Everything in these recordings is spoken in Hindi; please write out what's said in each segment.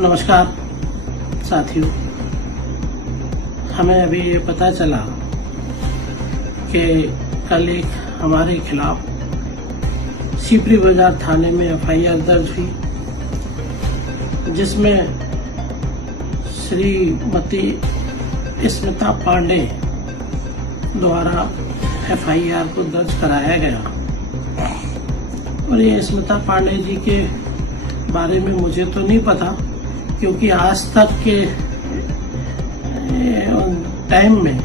नमस्कार साथियों, हमें अभी ये पता चला कि कल एक हमारे खिलाफ सीपरी बाजार थाने में एफआईआर दर्ज हुई, जिसमें श्रीमती स्मिता पांडे द्वारा एफआईआर को दर्ज कराया गया। और ये स्मिता पांडे जी के बारे में मुझे तो नहीं पता, क्योंकि आज तक के टाइम में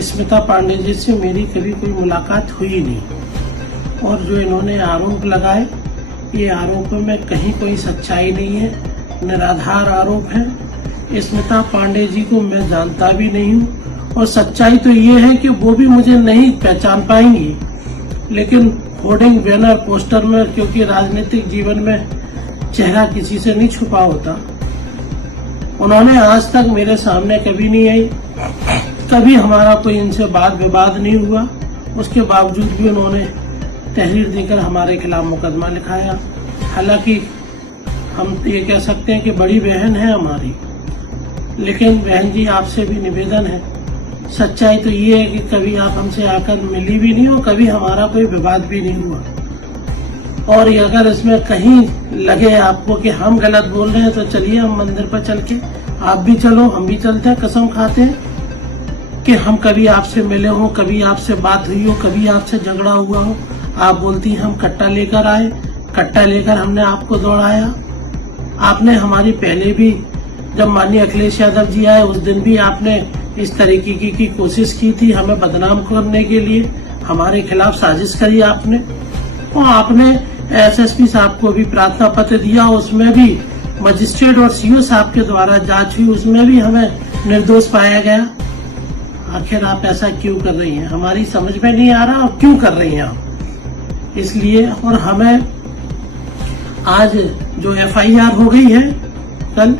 स्मिता पांडे जी से मेरी कभी कोई मुलाकात हुई नहीं। और जो इन्होंने आरोप लगाए, ये आरोपों में कहीं कोई सच्चाई नहीं है, निराधार आरोप है। स्मिता पांडे जी को मैं जानता भी नहीं हूँ, और सच्चाई तो ये है कि वो भी मुझे नहीं पहचान पाएंगी। लेकिन होर्डिंग, बैनर, पोस्टर में, क्योंकि राजनीतिक जीवन में चेहरा किसी से नहीं छुपा होता, उन्होंने आज तक मेरे सामने कभी नहीं आई, कभी हमारा कोई इनसे वाद विवाद नहीं हुआ। उसके बावजूद भी उन्होंने तहरीर देकर हमारे खिलाफ मुकदमा लिखाया। हालांकि हम ये कह सकते हैं कि बड़ी बहन है हमारी, लेकिन बहन जी आपसे भी निवेदन है, सच्चाई तो ये है कि कभी आप हमसे आकर मिली भी नहीं हो, कभी हमारा कोई विवाद भी नहीं हुआ। और अगर इसमें कहीं लगे आपको कि हम गलत बोल रहे हैं, तो चलिए हम मंदिर पर चल के, आप भी चलो, हम भी चलते हैं, कसम खाते हैं कि हम कभी आपसे मिले हो, कभी आपसे बात हुई हो, कभी आपसे झगड़ा हुआ हो। आप बोलती हैं हम कट्टा लेकर आए, कट्टा लेकर हमने आपको दौड़ाया। आपने हमारी पहले भी, जब माननीय अखिलेश यादव जी आए, उस दिन भी आपने इस तरीके की कोशिश की थी हमें बदनाम करने के लिए, हमारे खिलाफ साजिश करी आपने। और आपने एसएसपी साहब को भी प्रार्थना पत्र दिया, उसमें भी मजिस्ट्रेट और सीओ साहब के द्वारा जांच हुई, उसमें भी हमें निर्दोष पाया गया। आखिर आप ऐसा क्यों कर रही हैं, हमारी समझ में नहीं आ रहा, और क्यों कर रही हैं आप। इसलिए, और हमें आज जो एफआईआर हो गई है कल,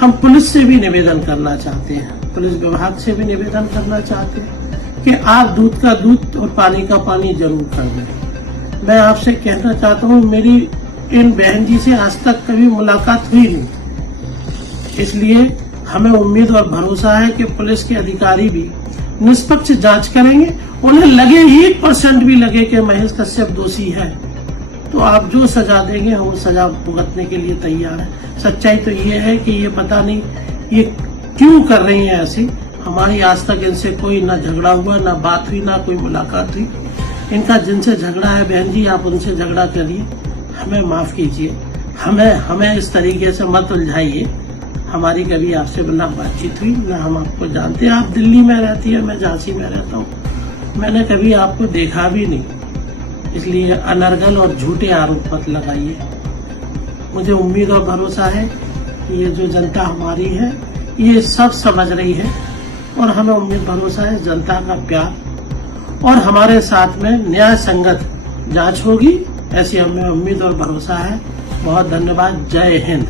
हम पुलिस से भी निवेदन करना चाहते हैं, पुलिस विभाग से भी निवेदन करना चाहते हैं कि आप दूध का दूध और पानी का पानी जरूर कर दें। मैं आपसे कहना चाहता हूँ, मेरी इन बहन जी से आज तक कभी मुलाकात हुई नहीं, इसलिए हमें उम्मीद और भरोसा है कि पुलिस के अधिकारी भी निष्पक्ष जांच करेंगे। उन्हें लगे 1% भी लगे कि महेश कश्यप दोषी है, तो आप जो सजा देंगे हम सजा भुगतने के लिए तैयार है। सच्चाई तो ये है कि ये पता नहीं ये क्यों कर रही हैं ऐसी। हमारी आज तक इनसे कोई ना झगड़ा हुआ, ना बात हुई, ना कोई मुलाकात हुई। इनका जिनसे झगड़ा है बहन जी, आप उनसे झगड़ा करिए, हमें माफ कीजिए, हमें इस तरीके से मत उलझाइए। हमारी कभी आपसे ना बातचीत हुई, ना हम आपको जानते हैं। आप दिल्ली में रहती है, मैं झांसी में रहता हूँ, मैंने कभी आपको देखा भी नहीं। इसलिए अनर्गल और झूठे आरोप मत लगाइए। मुझे उम्मीद और भरोसा है कि ये जो जनता हमारी है, ये सब समझ रही है, और हमें उम्मीद भरोसा है जनता का प्यार और हमारे साथ में न्याय संगत जांच होगी, ऐसी हमें उम्मीद और भरोसा है। बहुत धन्यवाद। जय हिंद।